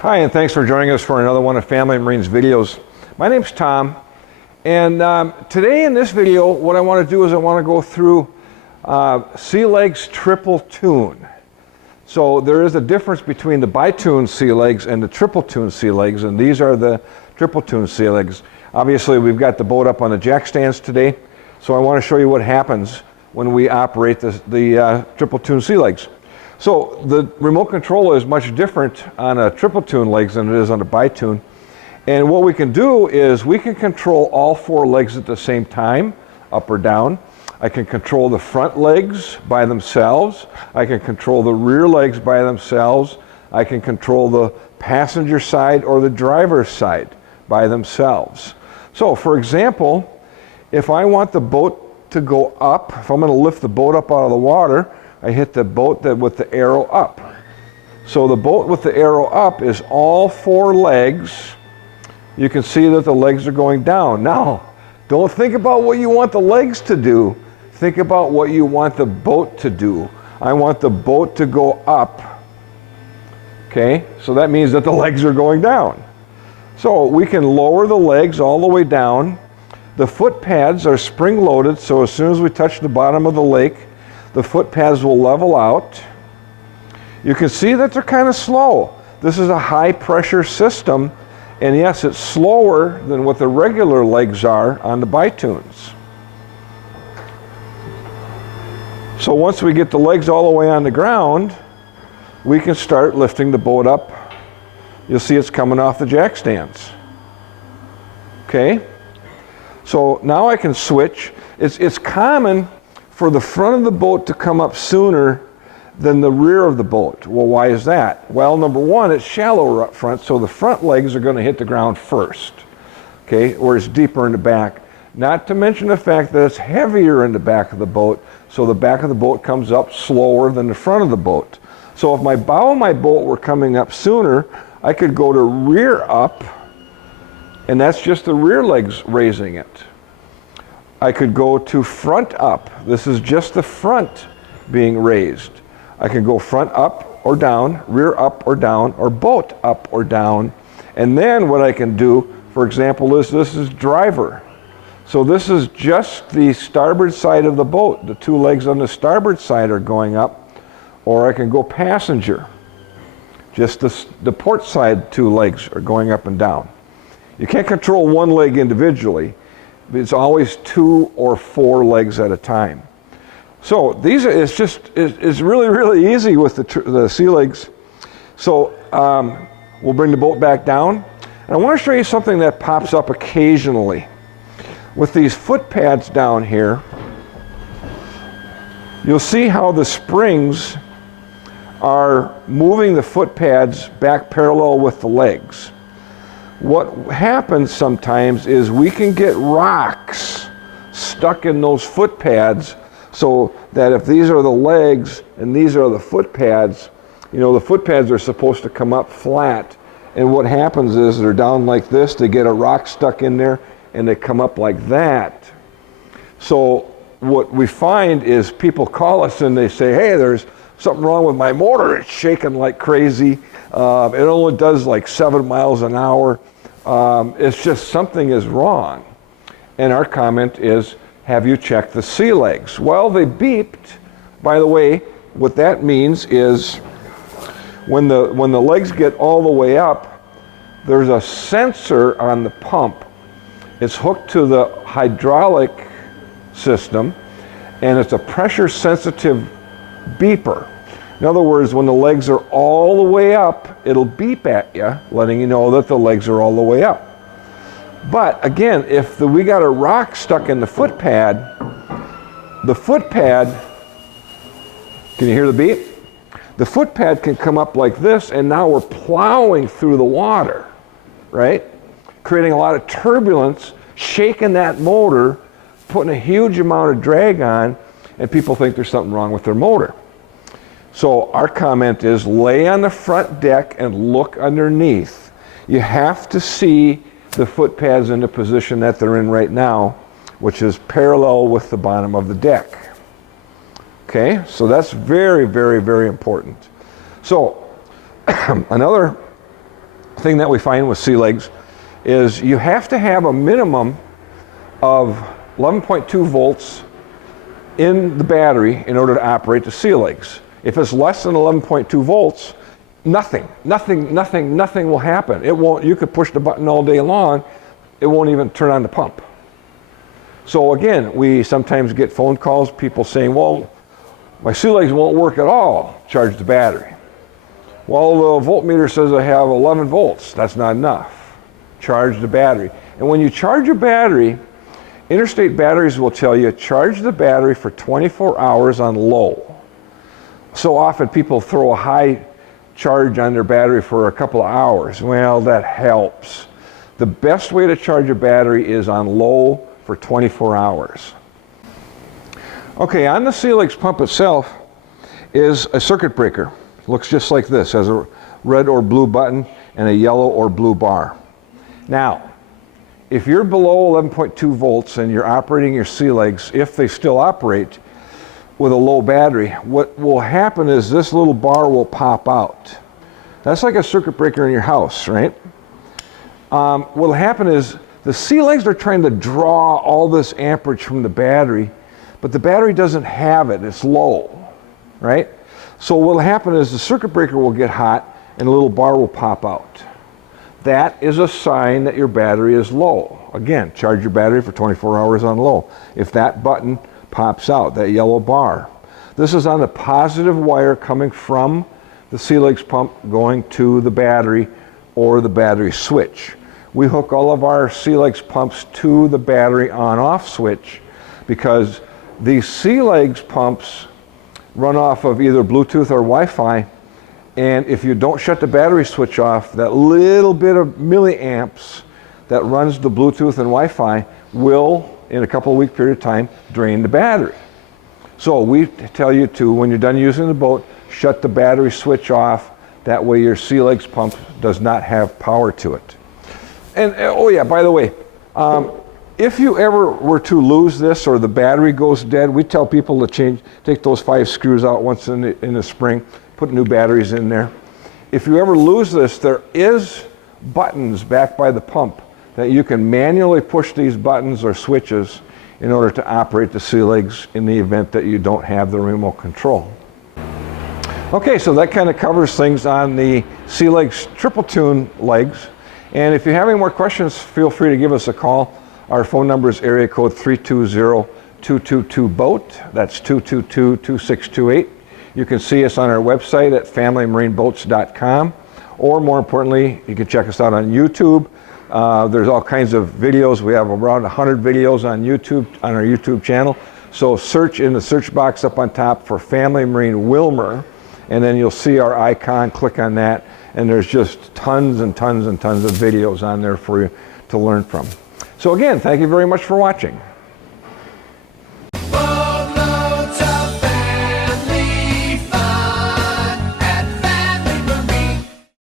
Hi, and thanks for joining us for another one of Family Marines videos. My name's Tom, and today in this video, what I want to do is I want to go through sea legs triple toon. So there is a difference between the bi-toon sea legs and the triple toon sea legs, and these are the triple toon sea legs. Obviously, we've got the boat up on the jack stands today, so I want to show you what happens when we operate the triple toon sea legs. So the remote control is much different on a triple toon legs than it is on a bi-toon. And what we can do is we can control all four legs at the same time, up or down. I can control the front legs by themselves. I can control the rear legs by themselves. I can control the passenger side or the driver's side by themselves. So for example, if I want the boat to go up, if I'm going to lift the boat up out of the water, I hit the boat with the arrow up. So the boat with the arrow up is all four legs. You can see that the legs are going down. Now, don't think about what you want the legs to do. Think about what you want the boat to do. I want the boat to go up. Okay, so that means that the legs are going down. So we can lower the legs all the way down. The foot pads are spring loaded, so as soon as we touch the bottom of the lake, the foot pads will level out. You can see that they're kind of slow. This is a high pressure system, and yes, it's slower than what the regular legs are on the bi-toons. So once we get the legs all the way on the ground, we can start lifting the boat up. You'll see it's coming off the jack stands. Okay? So now I can switch. It's common for the front of the boat to come up sooner than the rear of the boat. Well, why is that? Well, number one, it's shallower up front, so the front legs are going to hit the ground first, okay, or it's deeper in the back. Not to mention the fact that it's heavier in the back of the boat, so the back of the boat comes up slower than the front of the boat. So if my bow of my boat were coming up sooner, I could go to rear up, and that's just the rear legs raising it. I could go to front up. This is just the front being raised. I can go front up or down, rear up or down, or boat up or down. And then what I can do, for example, is this is driver. So this is just the starboard side of the boat. The two legs on the starboard side are going up. Or I can go passenger. Just the port side two legs are going up and down. You can't control one leg individually. It's always two or four legs at a time. So these are, it's really, really easy with the sea legs. So we'll bring the boat back down. And I want to show you something that pops up occasionally. With these foot pads down here, you'll see how the springs are moving the foot pads back parallel with the legs. What happens sometimes is we can get rocks stuck in those foot pads, so that if these are the legs and these are the foot pads, you know, the foot pads are supposed to come up flat, and what happens is they're down like this, they get a rock stuck in there, and they come up like that. So what we find is people call us and they say, hey, there's something wrong with my motor, it's shaking like crazy, it only does like 7 miles an hour. It's just something is wrong. And our comment is, have you checked the sea legs? Well, they beeped. By the way, what that means is when the legs get all the way up, there's a sensor on the pump. It's hooked to the hydraulic system, and it's a pressure sensitive beeper. In other words, when the legs are all the way up, it'll beep at you, letting you know that the legs are all the way up. But again, if we got a rock stuck in the foot pad, can you hear the beep? The foot pad can come up like this, and now we're plowing through the water, right? Creating a lot of turbulence, shaking that motor, putting a huge amount of drag on, and people think there's something wrong with their motor. So our comment is lay on the front deck and look underneath. You have to see the foot pads in the position that they're in right now, which is parallel with the bottom of the deck. Okay, so that's very, very, very important. So another thing that we find with sea legs is you have to have a minimum of 11.2 volts in the battery in order to operate the sea legs. If it's less than 11.2 volts, nothing will happen. It won't. You could push the button all day long, it won't even turn on the pump. So again, we sometimes get phone calls, people saying, well, my sea legs won't work at all, charge the battery. Well, the voltmeter says I have 11 volts, that's not enough. Charge the battery. And when you charge your battery, Interstate Batteries will tell you, charge the battery for 24 hours on low. So often people throw a high charge on their battery for a couple of hours. Well, that helps. The best way to charge a battery is on low for 24 hours. Okay, on the sea legs pump itself is a circuit breaker. Looks just like this, has a red or blue button and a yellow or blue bar. Now, if you're below 11.2 volts and you're operating your sea legs, if they still operate with a low battery, what will happen is this little bar will pop out. That's like a circuit breaker in your house, right? What will happen is the sea legs are trying to draw all this amperage from the battery, but the battery doesn't have it, it's low, right? So what will happen is the circuit breaker will get hot and a little bar will pop out. That is a sign that your battery is low. Again, charge your battery for 24 hours on low. If that button pops out, that yellow bar. This is on the positive wire coming from the sea legs pump going to the battery or the battery switch. We hook all of our sea legs pumps to the battery on-off switch because these sea legs pumps run off of either Bluetooth or Wi-Fi, and if you don't shut the battery switch off, that little bit of milliamps that runs the Bluetooth and Wi-Fi will, in a couple of week period of time, drain the battery. So we tell you to, when you're done using the boat, shut the battery switch off. That way your sea legs pump does not have power to it. And oh yeah, by the way, if you ever were to lose this or the battery goes dead, we tell people to take those 5 screws out once in the spring, put new batteries in there. If you ever lose this, there is buttons back by the pump that you can manually push these buttons or switches in order to operate the sea legs in the event that you don't have the remote control. Okay, so that kind of covers things on the sea legs triple tune legs. And if you have any more questions, feel free to give us a call. Our phone number is area code 320-222-BOAT. That's 222-2628. You can see us on our website at familymarineBoats.com, or more importantly, you can check us out on YouTube. There's all kinds of videos. We have around 100 videos on YouTube, on our YouTube channel. So search in the search box up on top for Family Marine Willmar, and then you'll see our icon. Click on that, and there's just tons and tons and tons of videos on there for you to learn from. So again, thank you very much for watching.